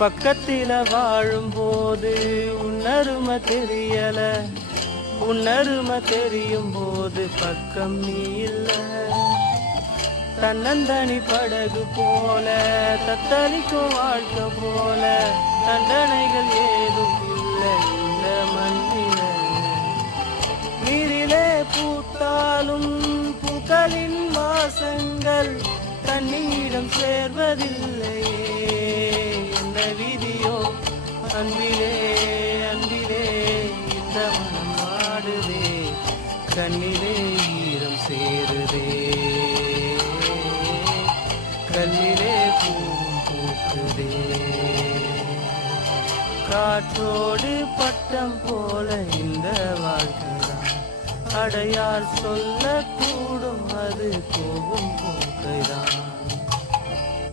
பக்கத்தில வாழும்போது உன்னருமை தெரியல, உன்னருமை தெரியும் போது பக்கம் நீ இல்ல. தன்னந்தனி படகு போல தத்தளிக்கும் வாழ்க்கை போல தண்டனைகள் ஏதும் இல்லை இந்த மண்ணில. நீரிலே பூத்தாலும் பூக்களின் வாசங்கள் தண்ணீரம் சேர்வதில்லையே. என்ன விதியோ அன்பிலே அன்பிலே இந்த மனம் ஆடுதே, கண்ணிலே ஈரம் சேருதே, கண்ணிலே பூவும் பூக்குதே. காற்றோடு பட்டம் போல இந்த வாழ்க்கைதான், அடையார் சொல்லக்கூடும் அது போகும் போக்கைதான்.